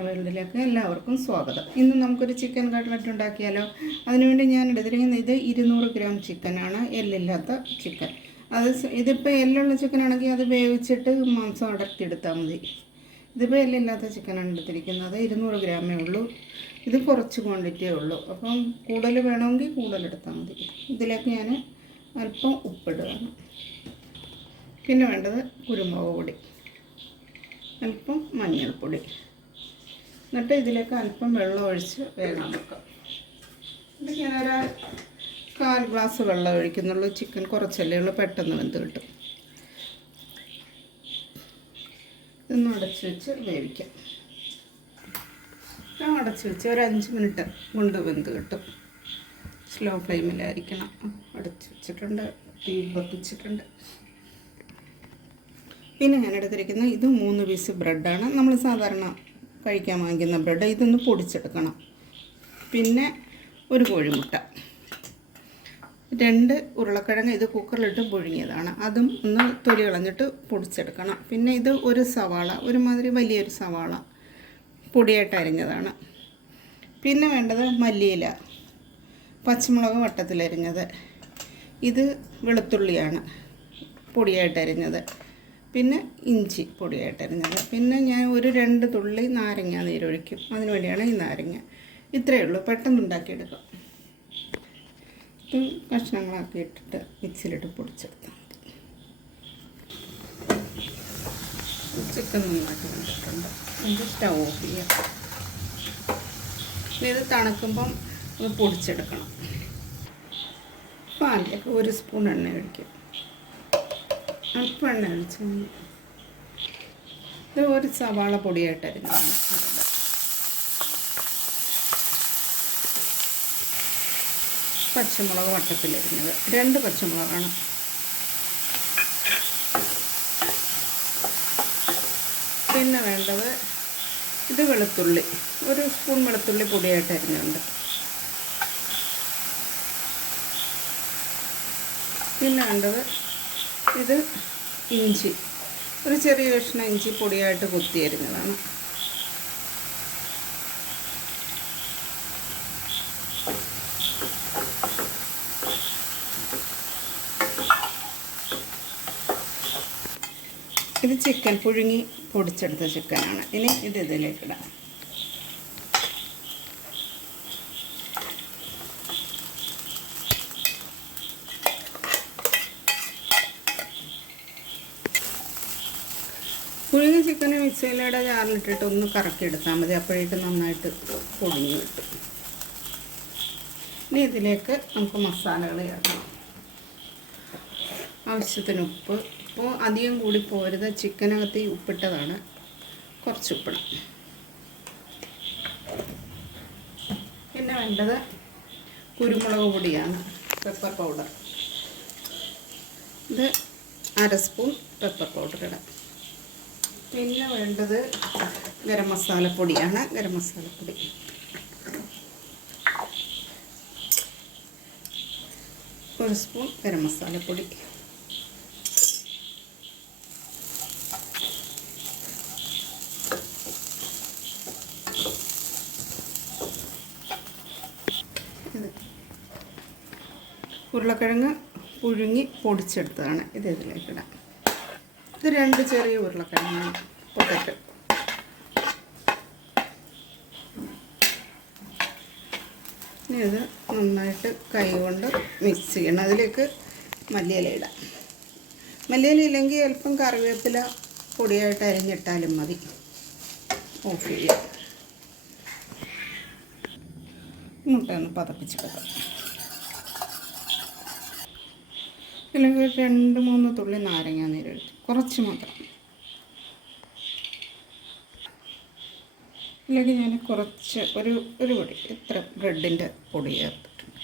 വേൾഡിലേക്ക് എല്ലാവർക്കും സ്വാഗതം. ഇന്ന് നമുക്കൊരു ചിക്കൻ കട്ട്ലറ്റ് ഉണ്ടാക്കിയാലോ? അതിനുവേണ്ടി ഞാൻ എടുത്തിരിക്കുന്നത് ഇത് ഇരുന്നൂറ് ഗ്രാം ചിക്കനാണ്. എല്ലില്ലാത്ത ചിക്കൻ. അത് ഇതിപ്പോൾ എല്ലുള്ള ചിക്കനാണെങ്കിൽ അത് വേവിച്ചിട്ട് മാംസം അടർത്തിയെടുത്താൽ മതി. ഇതിപ്പോൾ എല്ലില്ലാത്ത ചിക്കനാണ് എടുത്തിരിക്കുന്നത്. ഇരുന്നൂറ് ഗ്രാമേ ഉള്ളൂ. ഇത് കുറച്ച് ക്വാണ്ടിറ്റിയേ ഉള്ളൂ. അപ്പം കൂടുതൽ വേണമെങ്കിൽ കൂടുതൽ എടുത്താൽ മതി. ഇതിലേക്ക് ഞാൻ അല്പം ഉപ്പിടുകയാണ്. പിന്നെ വേണ്ടത് കുരുമുളക് പൊടി. അല്പം മഞ്ഞൾപ്പൊടി. എന്നിട്ട് ഇതിലേക്ക് അല്പം വെള്ളം ഒഴിച്ച് വേഗം വെക്കാം. ഇത് ഞാനൊരു കാൽ ഗ്ലാസ് വെള്ളം ഒഴിക്കുന്നുള്ളൂ. ചിക്കൻ കുറച്ചല്ലേ ഉള്ളൂ. പെട്ടെന്ന് വെന്ത് കിട്ടും. ഇതൊന്ന് അടച്ച് വെച്ച് വേവിക്കാം. ഞാൻ അടച്ച് വെച്ച് ഒരു അഞ്ച് മിനിറ്റ് കൊണ്ട് വെന്ത് കിട്ടും. സ്ലോ ഫ്ലെയിമിലായിരിക്കണം അടച്ച് വെച്ചിട്ടുണ്ട്. തീ പൊട്ടിച്ചിട്ടുണ്ട്. പിന്നെ ഞാൻ എടുത്തിരിക്കുന്നത് ഇത് മൂന്ന് പീസ് ബ്രെഡാണ് നമ്മൾ സാധാരണ കഴിക്കാൻ വാങ്ങിക്കുന്ന ബ്രെഡ്. ഇതൊന്ന് പൊടിച്ചെടുക്കണം. പിന്നെ ഒരു കോഴിമുട്ട. രണ്ട് ഉരുളക്കിഴങ്ങ് ഇത് കുക്കറിലിട്ട് പുഴുങ്ങിയതാണ്. അതും ഒന്ന് തൊലി കളഞ്ഞിട്ട് പൊടിച്ചെടുക്കണം. പിന്നെ ഇത് ഒരു സവാള ഒരുമാതിരി വലിയൊരു സവാള പൊടിയായിട്ട് അരിഞ്ഞതാണ്. പിന്നെ വേണ്ടത് മല്ലിയില പച്ചമുളക് വട്ടത്തിലരിഞ്ഞത്. ഇത് വെളുത്തുള്ളിയാണ് പൊടിയായിട്ട് അരിഞ്ഞത്. പിന്നെ ഇഞ്ചി പൊടിയായിട്ട് അരിഞ്ഞത് പിന്നെ ഞാൻ ഒരു രണ്ട് തുള്ളി നാരങ്ങ നീരൊഴിക്കും അതിന് വേണ്ടിയാണ് ഈ നാരങ്ങ. ഇത്രയേ ഉള്ളൂ. പെട്ടെന്ന് ഉണ്ടാക്കിയെടുക്കാം ഇത് കഷ്ണങ്ങളാക്കി ഇട്ടിട്ട് മിക്സിയിലിട്ട് പൊടിച്ചെടുത്താൽ മതി ചിക്കൻ നന്നാക്കി ഇത് സ്റ്റൗ ഓഫ് ചെയ്യാം. പിന്നെ ഇത് തണുക്കുമ്പം ഇത് പൊടിച്ചെടുക്കണം. പാലിലേക്ക് ഒരു സ്പൂൺ എണ്ണ ഒഴിക്കും. അല്പം എണ്ണ ഒഴിച്ചാൽ ഇത് ഒരു സവാള പൊടിയായിട്ട് അരിഞ്ഞതാണ് പച്ചമുളക് വട്ടത്തിലരിഞ്ഞത് രണ്ട് പച്ചമുളകാണ്. പിന്നെ വേണ്ടത് ഇത് വെളുത്തുള്ളി. ഒരു സ്പൂൺ വെളുത്തുള്ളി പൊടിയായിട്ട് അരിഞ്ഞുണ്ട് പിന്നെ വേണ്ടത് ഇത് ഇഞ്ചി. ഒരു ചെറിയ കഷ്ണം ഇഞ്ചി പൊടിയായിട്ട് കുത്തി അരിഞ്ഞതാണ്. ഇത് ചിക്കൻ പുഴുങ്ങി പൊടിച്ചെടുത്ത ചിക്കനാണ്. ഇനി ഇത് ഇതിലേക്ക് ചിക്കന് മിക്സിയിലൂടെ ജാറിലിട്ടിട്ട് ഒന്ന് കറക്കി എടുത്താൽ മതി. അപ്പോഴേക്കും നന്നായിട്ട് പൊടിഞ്ഞു കിട്ടും. ഇനി ഇതിലേക്ക് നമുക്ക് മസാലകൾ ചേർക്കണം ആവശ്യത്തിന് ഉപ്പ്. ഇപ്പോൾ അധികം കൂടി പോരുത് ചിക്കനകത്ത് ഉപ്പിട്ടതാണ്. കുറച്ച് ഉപ്പിടാം. പിന്നെ വേണ്ടത് കുരുമുളക് പൊടിയാണ്. പെപ്പർ പൗഡർ ഇത് അര സ്പൂൺ പെപ്പർ പൗഡർ ഇടാം. പിന്നെ വേണ്ടത് ഗരം മസാലപ്പൊടിയാണ് ഗരം മസാലപ്പൊടി ഒരു സ്പൂൺ ഗരം മസാലപ്പൊടി പൊടി. ഉരുളക്കിഴങ്ങ് പുഴുങ്ങി പൊടിച്ചെടുത്തതാണ്. ഇത് ഇതിലേക്ക് ഇടാം. ഇത് രണ്ട് ചെറിയ ഉരുളക്കിഴങ്ങ് പൊട്ടറ്റ്. ഇനി ഇത് നന്നായിട്ട് കൈ കൊണ്ട് മിക്സ് ചെയ്യണം. അതിലേക്ക് മല്ലിയില ഇടാം. മല്ലിയില ഇല്ലെങ്കിൽ അല്പം കറിവേപ്പില പൊടിയായിട്ട് അരിഞ്ഞിട്ടാലും മതി. ഓഫ് ചെയ്യാം. മുട്ട ഒന്ന് പതപ്പിച്ചെടുക്കാം അല്ലെങ്കിൽ ഒരു രണ്ട് മൂന്ന് തുള്ളി നാരങ്ങ നീരൊഴിച്ചു കുറച്ച് മാത്രം. ഇതിലേക്ക് ഞാൻ കുറച്ച് ഒരു ഒരു പൊടി ഇത്ര ബ്രെഡിന്റെ പൊടി ചേർത്തിട്ടുണ്ട്.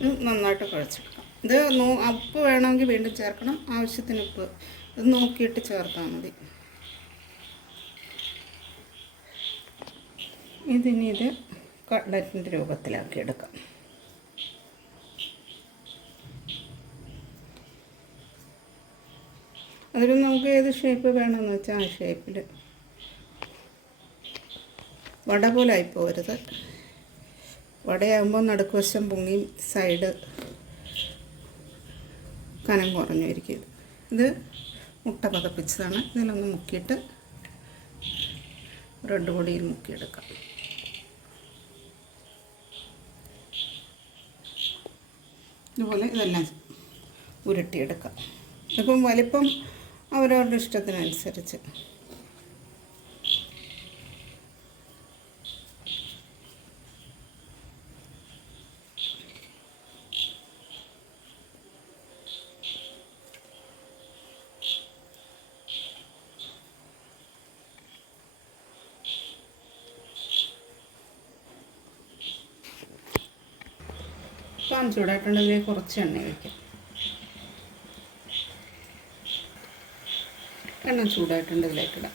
ഇത് നന്നായിട്ട് കുഴച്ചെടുക്കാം. ഇത് നോ ഉപ്പ് വേണമെങ്കിൽ വീണ്ടും ചേർക്കണം. ആവശ്യത്തിന് ഉപ്പ്. ഇത് നോക്കിയിട്ട് ചേർത്താൽ മതി. ഇതിനി ഇത് കട്ട്ലറ്റിന്റെ രൂപത്തിലാക്കി എടുക്കാം. അതിൽ നമുക്ക് ഏത് ഷേപ്പ് വേണമെന്ന് വെച്ചാൽ ആ ഷേപ്പിൽ വട പോലെ ആയിപ്പോരുത് വടയാകുമ്പോൾ നടുക്കുവശം പൊങ്ങി സൈഡ് കനം കുറഞ്ഞിരിക്കും. ഇത് മുട്ട പതപ്പിച്ചതാണ്. ഇതിലൊന്ന് മുക്കിയിട്ട് ബ്രെഡ് പൊടിയിൽ മുക്കിയെടുക്കാം. ഇതുപോലെ ഇതെല്ലാം ഉരുട്ടിയെടുക്കാം. ഇപ്പം വലിപ്പം അവരവരുടെ ഇഷ്ടത്തിനനുസരിച്ച്. പാൻ ചൂടായിട്ടുണ്ടെങ്കിൽ കുറച്ച് എണ്ണ ഒഴിക്കാം. എണ്ണ ചൂടായിട്ടുണ്ട് ഇതിലേക്കിടാം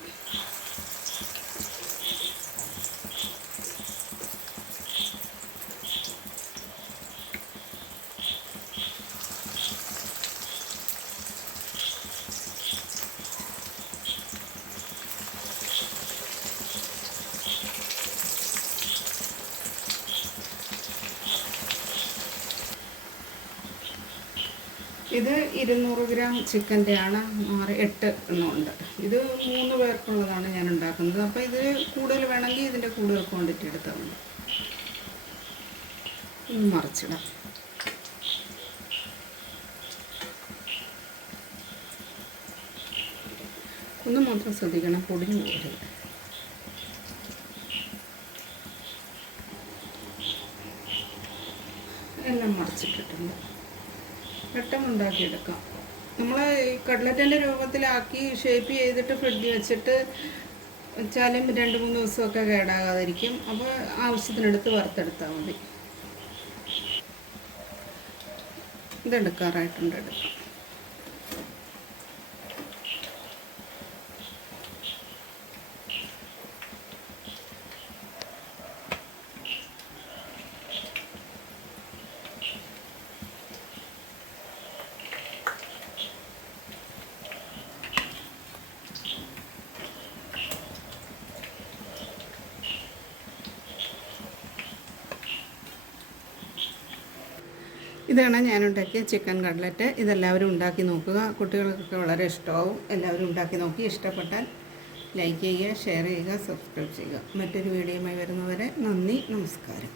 ഇത് ഇരുന്നൂറ് ഗ്രാം ചിക്കന്റെ ആണ് ആറ് എട്ട് എണ്ണമുണ്ട് ഇത് മൂന്ന് പേർക്കുള്ളതാണ് ഞാൻ ഉണ്ടാക്കുന്നത്. അപ്പോൾ ഇത് കൂടുതൽ വേണമെങ്കിൽ ഇതിന്റെ കൂടുതൽ ക്വാണ്ടിറ്റി എടുത്താൽ മതി. ഒന്ന് മറിച്ചിടാം. ഒന്ന് മാത്രം ശ്രദ്ധിക്കണം പൊടിഞ്ഞു പോകരുത്. എല്ലാം മറിച്ചിട്ടിട്ടുണ്ട്. പെട്ടെന്ന് ഉണ്ടാക്കിയെടുക്കാം നമ്മൾ ഈ കട്ലറ്റിന്റെ രൂപത്തിലാക്കി ഷേപ്പ് ചെയ്തിട്ട് ഫ്രിഡ്ജിൽ വെച്ചിട്ട് വെച്ചാലും രണ്ട് മൂന്ന് ദിവസമൊക്കെ കേടാകാതിരിക്കും. അപ്പോൾ ആവശ്യത്തിനെടുത്ത് വറുത്തെടുത്താൽ മതി. ഇതെടുക്കാറായിട്ടുണ്ട് എടുക്കാം. ഇതാണ് ഞാൻ ഉണ്ടാക്കിയ ചിക്കൻ കട്ലറ്റ്. ഇതെല്ലാവരും ഉണ്ടാക്കി നോക്കുക. കുട്ടികൾക്കൊക്കെ വളരെ ഇഷ്ടമാവും. എല്ലാവരും ഉണ്ടാക്കി നോക്കി ഇഷ്ടപ്പെട്ടാൽ ലൈക്ക് ചെയ്യുക ഷെയർ ചെയ്യുക സബ്സ്ക്രൈബ് ചെയ്യുക. മറ്റൊരു വീഡിയോയുമായി വരുന്നവരെ നന്ദി നമസ്കാരം.